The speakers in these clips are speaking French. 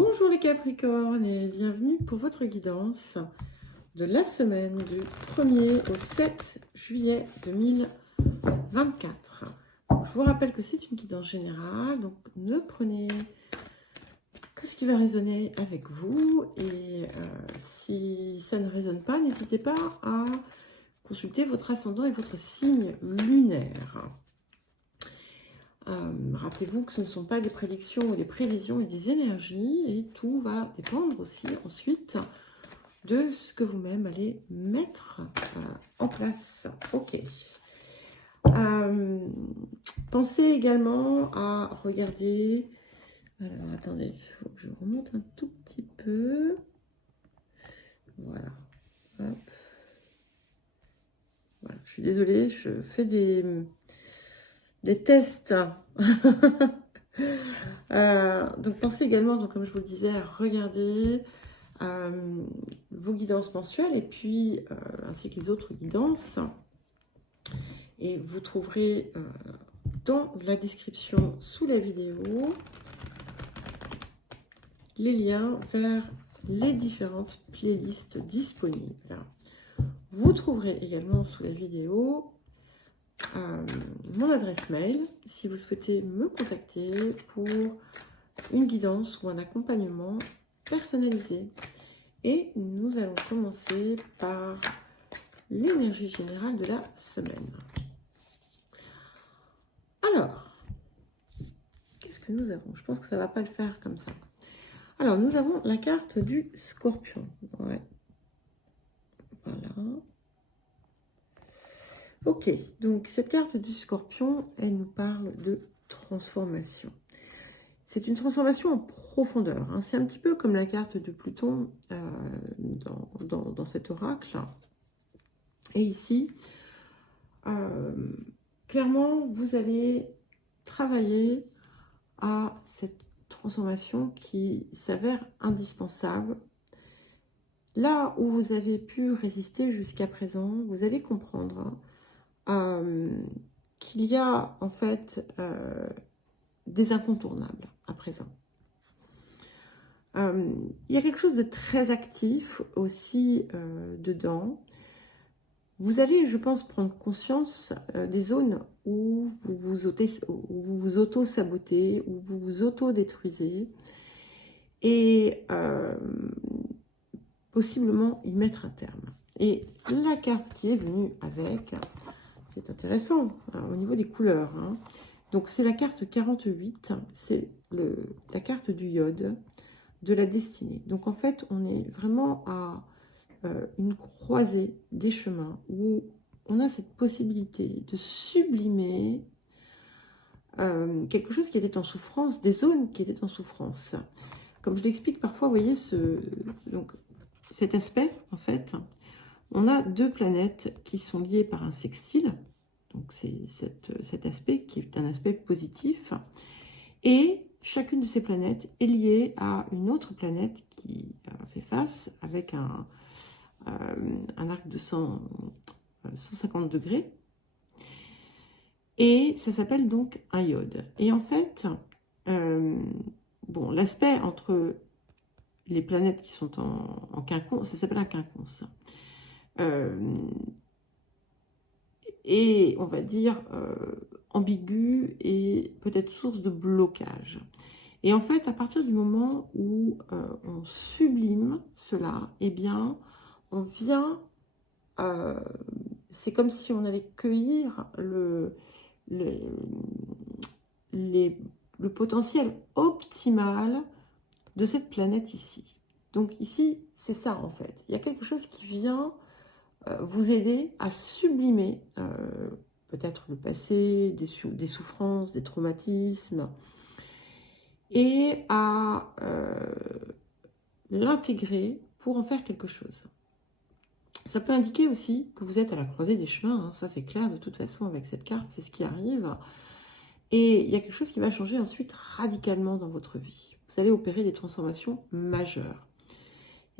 Bonjour les Capricornes et bienvenue pour votre guidance de la semaine du 1er au 7 juillet 2024. Je vous rappelle que c'est une guidance générale, donc ne prenez que ce qui va résonner avec vous et si ça ne résonne pas, n'hésitez pas à consulter votre ascendant et votre signe lunaire. Rappelez-vous que ce ne sont pas des prédictions ou des prévisions et des énergies, et tout va dépendre aussi ensuite de ce que vous-même allez mettre en place. Ok. Pensez également à regarder. Alors attendez, il faut que je remonte un tout petit peu. Voilà. Hop. Voilà. Je suis désolée, je fais des tests. Donc pensez également, donc, comme je vous le disais, à regarder vos guidances mensuelles et puis ainsi que les autres guidances. Et vous trouverez dans la description sous la vidéo les liens vers les différentes playlists disponibles. Vous trouverez également sous la vidéo mon adresse mail si vous souhaitez me contacter pour une guidance ou un accompagnement personnalisé. Et nous allons commencer par l'énergie générale de la semaine. Alors, qu'est-ce que nous avons? Je pense que ça ne va pas le faire comme ça. Alors, nous avons la carte du Scorpion. Ouais. Voilà. Ok, donc cette carte du Scorpion, elle nous parle de transformation. C'est une transformation en profondeur. Hein. C'est un petit peu comme la carte de Pluton dans cet oracle. Et ici, clairement, vous allez travailler à cette transformation qui s'avère indispensable. Là où vous avez pu résister jusqu'à présent, vous allez comprendre qu'il y a en fait des incontournables à présent. Il y a quelque chose de très actif aussi dedans. Vous allez, je pense, prendre conscience des zones où vous vous auto-sabotez, où vous vous auto-détruisez et possiblement y mettre un terme. Et la carte qui est venue avec, c'est intéressant hein, au niveau des couleurs. Hein. Donc c'est la carte 48, c'est la carte du iode, de la destinée. Donc en fait, on est vraiment à une croisée des chemins où on a cette possibilité de sublimer quelque chose qui était en souffrance, des zones qui étaient en souffrance. Comme je l'explique parfois, vous voyez, donc, cet aspect, en fait, on a deux planètes qui sont liées par un sextile, donc c'est cet aspect qui est un aspect positif, et chacune de ces planètes est liée à une autre planète qui fait face avec un arc de 150 degrés, et ça s'appelle donc un iode. Et en fait, bon, l'aspect entre les planètes qui sont en quinconce, ça s'appelle un quinconce. Et on va dire ambigu et peut-être source de blocage. Et en fait, à partir du moment où on sublime cela, eh bien, on vient, c'est comme si on allait cueillir le potentiel optimal de cette planète ici. Donc ici, c'est ça en fait. Il y a quelque chose qui vient vous aider à sublimer peut-être le passé, des souffrances, des traumatismes, et à l'intégrer pour en faire quelque chose. Ça peut indiquer aussi que vous êtes à la croisée des chemins, hein, ça c'est clair de toute façon avec cette carte, c'est ce qui arrive. Et il y a quelque chose qui va changer ensuite radicalement dans votre vie. Vous allez opérer des transformations majeures.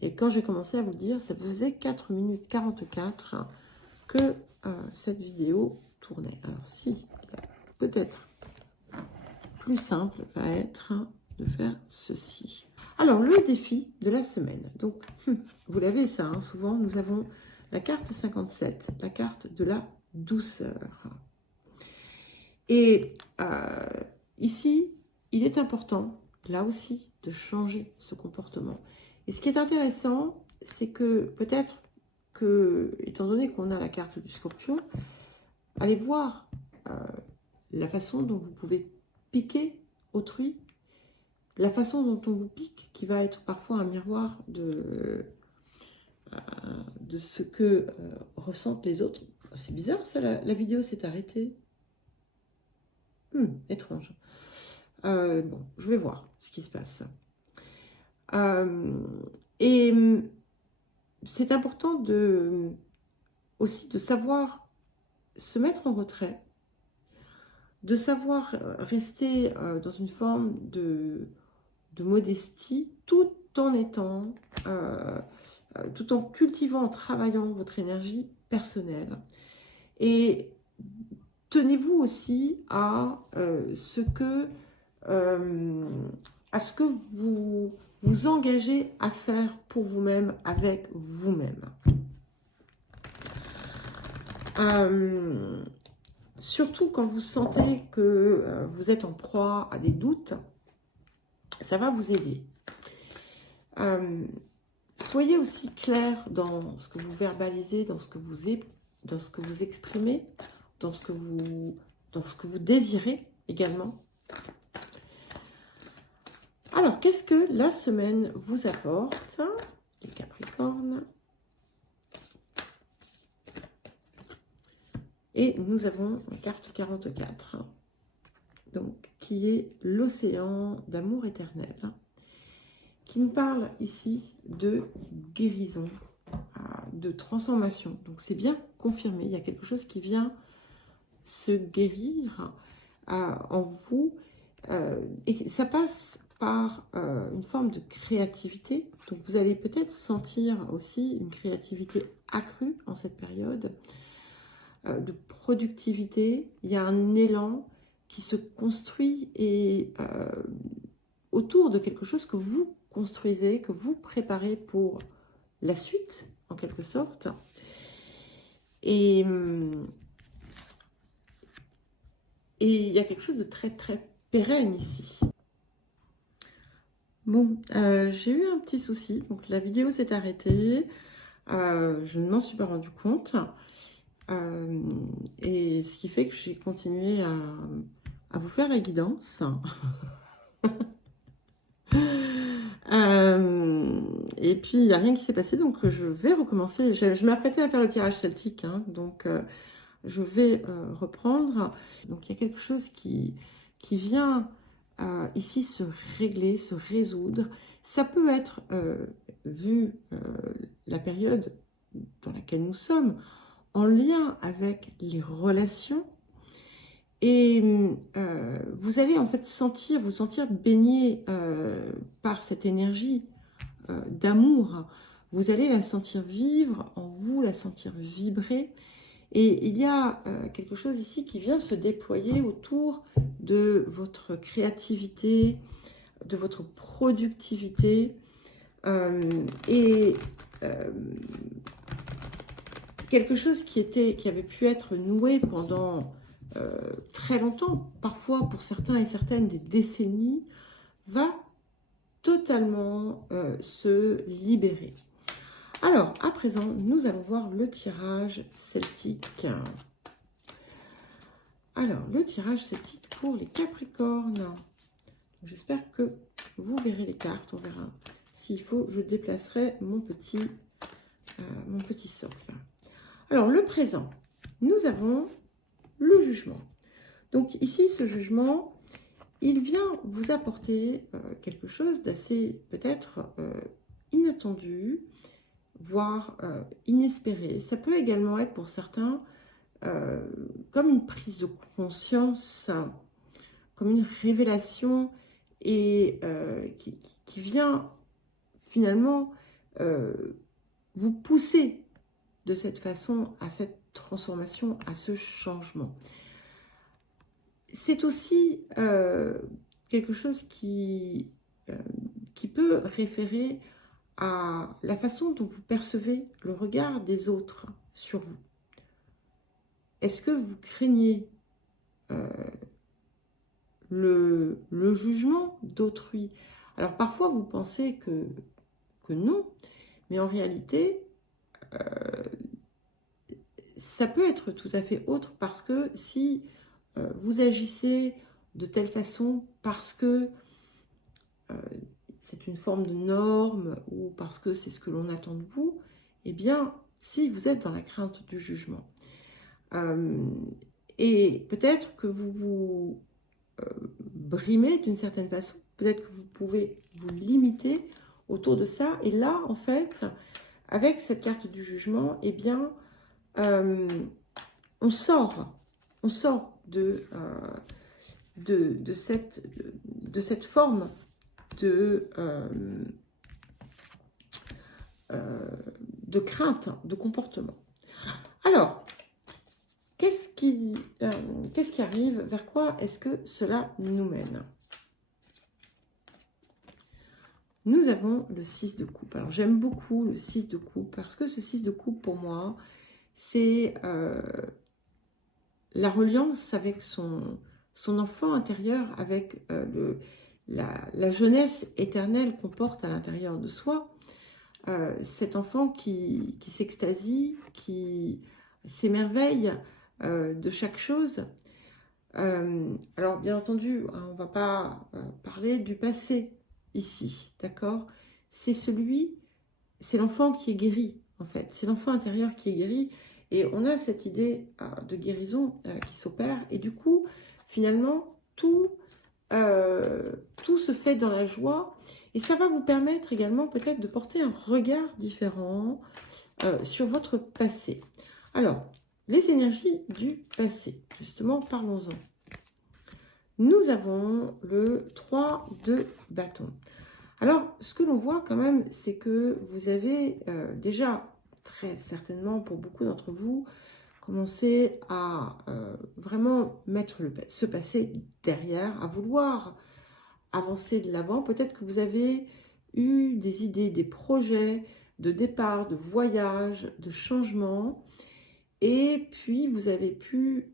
Et quand j'ai commencé à vous le dire, ça faisait 4 minutes 44 que cette vidéo tournait. Alors si, peut-être plus simple va être de faire ceci. Alors, le défi de la semaine. Donc, vous l'avez ça, hein, souvent, nous avons la carte 57, la carte de la douceur. Et ici, il est important, là aussi, de changer ce comportement. Et ce qui est intéressant, c'est que peut-être que, étant donné qu'on a la carte du Scorpion, allez voir la façon dont vous pouvez piquer autrui, la façon dont on vous pique, qui va être parfois un miroir de ce que ressentent les autres. C'est bizarre ça, la vidéo s'est arrêtée. Étrange. Bon, je vais voir ce qui se passe. Et c'est important aussi de savoir se mettre en retrait, de savoir rester dans une forme de modestie, tout en étant, tout en cultivant, en travaillant votre énergie personnelle. Et tenez-vous aussi à ce que vous vous engagez à faire pour vous-même, avec vous-même. Surtout quand vous sentez que vous êtes en proie à des doutes, ça va vous aider. Soyez aussi clair dans ce que vous verbalisez, dans ce que vous exprimez, dans ce que vous désirez également. Alors, qu'est-ce que la semaine vous apporte, les Capricornes? Et nous avons la carte 44, donc, qui est l'océan d'amour éternel, qui nous parle ici de guérison, de transformation. Donc, c'est bien confirmé, il y a quelque chose qui vient se guérir en vous, et ça passe par une forme de créativité. Donc, vous allez peut-être sentir aussi une créativité accrue en cette période, de productivité. Il y a un élan qui se construit et autour de quelque chose que vous construisez, que vous préparez pour la suite, en quelque sorte. Et il y a quelque chose de très très pérenne ici. Bon, j'ai eu un petit souci, donc la vidéo s'est arrêtée, je ne m'en suis pas rendu compte, et ce qui fait que j'ai continué à vous faire la guidance. Et puis il n'y a rien qui s'est passé, donc je vais recommencer. Je m'apprêtais à faire le tirage celtique, hein, donc je vais reprendre. Donc il y a quelque chose qui vient ici se régler, se résoudre. Ça peut être, vu la période dans laquelle nous sommes, en lien avec les relations. Et vous allez en fait vous sentir baigné par cette énergie d'amour. Vous allez la sentir vivre en vous, la sentir vibrer. Et il y a quelque chose ici qui vient se déployer autour de votre créativité, de votre productivité. Quelque chose qui avait pu être noué pendant très longtemps, parfois pour certains et certaines des décennies, va totalement se libérer. Alors, à présent, nous allons voir le tirage celtique. Alors, le tirage celtique pour les Capricornes. J'espère que vous verrez les cartes, on verra. S'il faut, je déplacerai mon petit socle. Alors, le présent, nous avons le jugement. Donc ici, ce jugement, il vient vous apporter quelque chose d'assez peut-être inattendu, voire inespéré. Ça peut également être pour certains comme une prise de conscience, comme une révélation, et qui vient finalement vous pousser de cette façon à cette transformation, à ce changement. C'est aussi quelque chose qui qui peut référer à la façon dont vous percevez le regard des autres sur vous. Est-ce que vous craignez le jugement d'autrui? Alors parfois vous pensez que non, mais en réalité, ça peut être tout à fait autre, parce que si vous agissez de telle façon parce que c'est une forme de norme ou parce que c'est ce que l'on attend de vous, eh bien, si vous êtes dans la crainte du jugement, et peut-être que vous vous brimez d'une certaine façon, peut-être que vous pouvez vous limiter autour de ça, et là, en fait, avec cette carte du jugement, eh bien, on sort de cette forme de crainte, de comportement. Alors, qu'est-ce qui arrive? Vers quoi est-ce que cela nous mène? Nous avons le 6 de coupe. Alors, j'aime beaucoup le 6 de coupe, parce que ce 6 de coupe, pour moi, c'est la reliance avec son enfant intérieur, avec la jeunesse éternelle qu'on porte à l'intérieur de soi. Cet enfant qui s'extasie, qui s'émerveille de chaque chose. Alors, bien entendu, on ne va pas parler du passé ici, d'accord? C'est l'enfant qui est guéri, en fait. C'est l'enfant intérieur qui est guéri. Et on a cette idée de guérison qui s'opère. Et du coup, finalement, tout se fait dans la joie. Et ça va vous permettre également peut-être de porter un regard différent sur votre passé. Alors, les énergies du passé, justement, parlons-en. Nous avons le 3 de bâton. Alors, ce que l'on voit quand même, c'est que vous avez déjà, très certainement pour beaucoup d'entre vous, commencé à vraiment mettre ce passé derrière, à vouloir avancer de l'avant. Peut-être que vous avez eu des idées, des projets de départ, de voyage, de changement, et puis vous avez pu,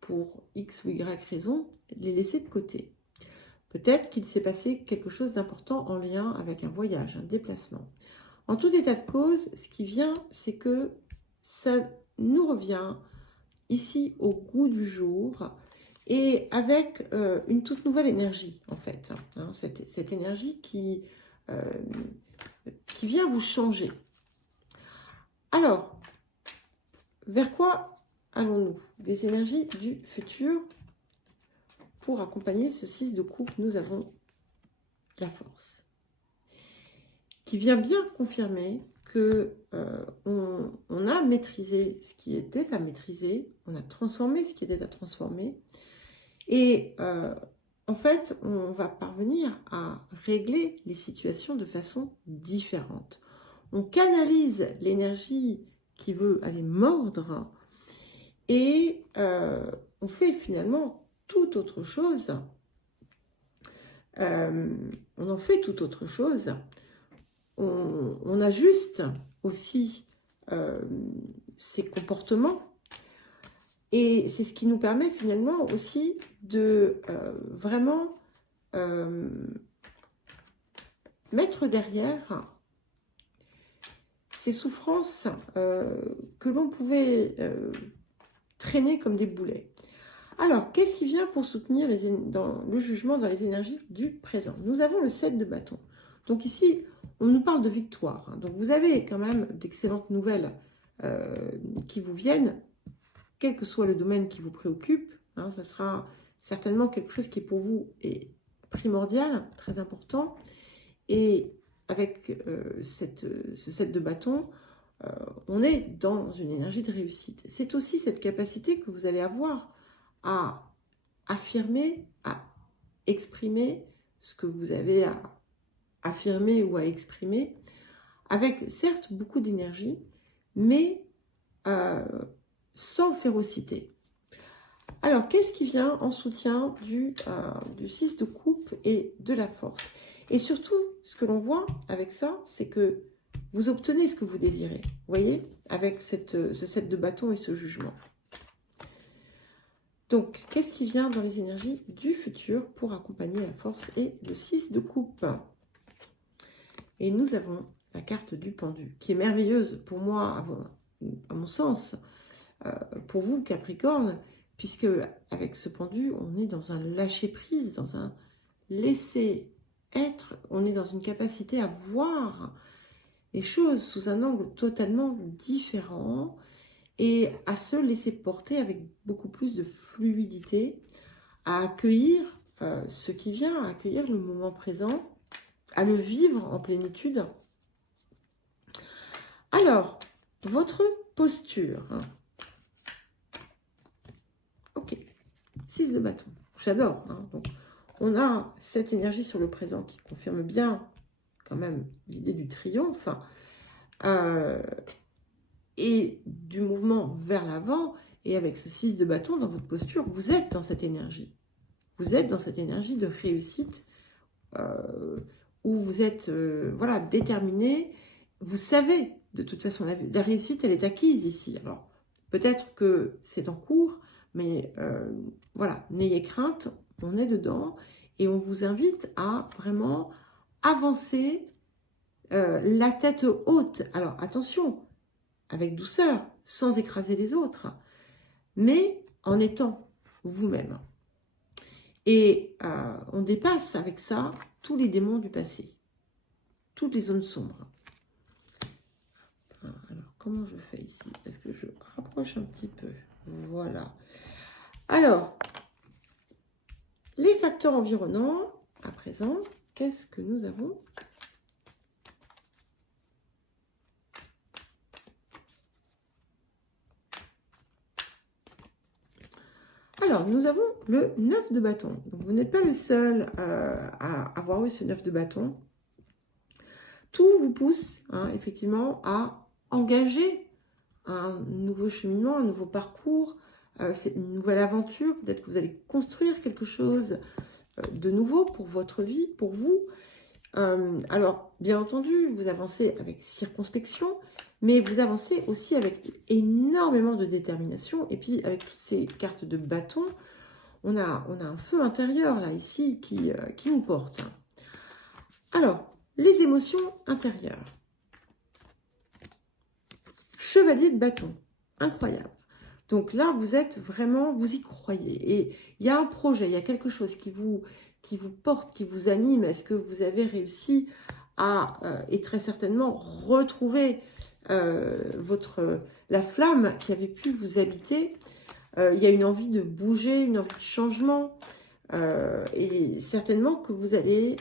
pour X ou Y raison, les laisser de côté. Peut-être qu'il s'est passé quelque chose d'important en lien avec un voyage, un déplacement. En tout état de cause, ce qui vient, c'est que ça nous revient ici au goût du jour, et avec une toute nouvelle énergie, en fait. Hein, cette énergie qui vient vous changer. Alors, vers quoi allons-nous? Des énergies du futur. Pour accompagner ce 6 de coupe, nous avons la force, qui vient bien confirmer que on a maîtrisé ce qui était à maîtriser, on a transformé ce qui était à transformer, et en fait, on va parvenir à régler les situations de façon différente. On canalise l'énergie qui veut aller mordre, et on fait finalement tout autre chose. On en fait tout autre chose. On ajuste aussi ses comportements, et c'est ce qui nous permet finalement aussi de vraiment mettre derrière ces souffrances que l'on pouvait traîner comme des boulets. Alors, qu'est-ce qui vient pour soutenir dans le jugement dans les énergies du présent? Nous avons le 7 de bâton. Donc ici, on nous parle de victoire. Hein. Donc vous avez quand même d'excellentes nouvelles qui vous viennent, quel que soit le domaine qui vous préoccupe. Hein, ça sera certainement quelque chose qui pour vous est primordial, très important. Et avec ce 7 de bâton, on est dans une énergie de réussite. C'est aussi cette capacité que vous allez avoir à affirmer, à exprimer ce que vous avez à affirmer ou à exprimer, avec certes beaucoup d'énergie, mais sans férocité. Alors, qu'est-ce qui vient en soutien du 6 de coupe et de la force? Et surtout, ce que l'on voit avec ça, c'est que vous obtenez ce que vous désirez. Vous voyez, avec ce 7 de bâton et ce jugement. Donc, qu'est-ce qui vient dans les énergies du futur pour accompagner la force et le 6 de coupe? Et nous avons la carte du pendu, qui est merveilleuse pour moi, à mon sens, pour vous, Capricorne, puisque avec ce pendu, on est dans un lâcher-prise, dans un laisser-être, on est dans une capacité à voir les choses sous un angle totalement différent et à se laisser porter avec beaucoup plus de fluidité, à accueillir ce qui vient, à accueillir le moment présent, à le vivre en plénitude. Alors, votre posture. Ok, 6 de bâton, j'adore. Donc, on a cette énergie sur le présent qui confirme bien quand même l'idée du triomphe. Et du mouvement vers l'avant, et avec ce 6 de bâton dans votre posture, vous êtes dans cette énergie. Vous êtes dans cette énergie de réussite où vous êtes voilà, déterminé. Vous savez, de toute façon, la réussite, elle est acquise ici. Alors, peut-être que c'est en cours, mais voilà, n'ayez crainte, on est dedans, et on vous invite à vraiment avancer la tête haute. Alors, attention, avec douceur, sans écraser les autres, mais en étant vous-même. Et on dépasse avec ça tous les démons du passé, toutes les zones sombres. Alors, comment je fais ici? Est-ce que je rapproche un petit peu? Voilà. Alors, les facteurs environnants, à présent, qu'est-ce que nous avons? Alors, nous avons le 9 de bâton. Donc, vous n'êtes pas le seul à avoir eu ce 9 de bâton. Tout vous pousse, effectivement, à engager un nouveau cheminement, un nouveau parcours, c'est une nouvelle aventure. Peut-être que vous allez construire quelque chose de nouveau pour votre vie, pour vous. Alors, bien entendu, vous avancez avec circonspection, mais vous avancez aussi avec énormément de détermination. Et puis, avec toutes ces cartes de bâton, on a un feu intérieur, là, ici, qui nous porte. Alors, les émotions intérieures. Chevalier de bâton. Incroyable. Donc là, vous êtes vraiment, vous y croyez. Et il y a un projet, il y a quelque chose qui vous porte, qui vous anime. Est-ce que vous avez réussi à, et très certainement, retrouver la flamme qui avait pu vous habiter? Il y a une envie de bouger, une envie de changement. Et certainement que vous allez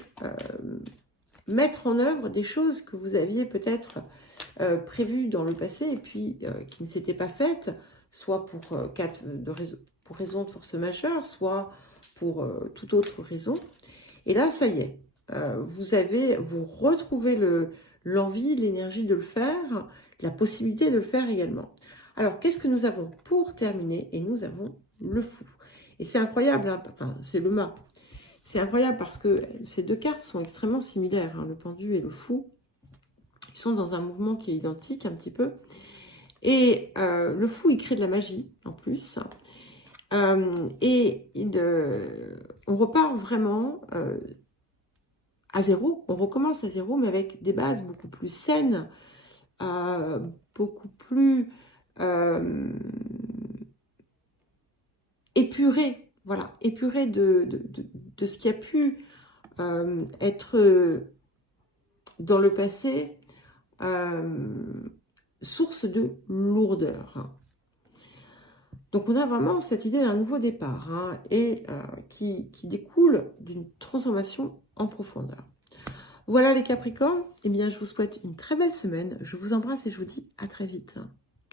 mettre en œuvre des choses que vous aviez peut-être prévues dans le passé et puis qui ne s'étaient pas faites, soit pour raison de force majeure, soit pour toute autre raison. Et là, ça y est, vous retrouvez l'envie, l'énergie de le faire, la possibilité de le faire également. Alors, qu'est-ce que nous avons pour terminer? Et nous avons le fou. Et c'est incroyable, enfin, c'est le mât. C'est incroyable parce que ces deux cartes sont extrêmement similaires, le pendu et le fou. Ils sont dans un mouvement qui est identique un petit peu. Et le fou, il crée de la magie en plus. Et on repart vraiment à zéro. On recommence à zéro, mais avec des bases beaucoup plus saines, beaucoup plus épurées. Voilà, épurées de ce qui a pu être dans le passé source de lourdeur. Donc on a vraiment cette idée d'un nouveau départ et qui découle d'une transformation en profondeur. Voilà les Capricornes, eh bien je vous souhaite une très belle semaine, je vous embrasse et je vous dis à très vite.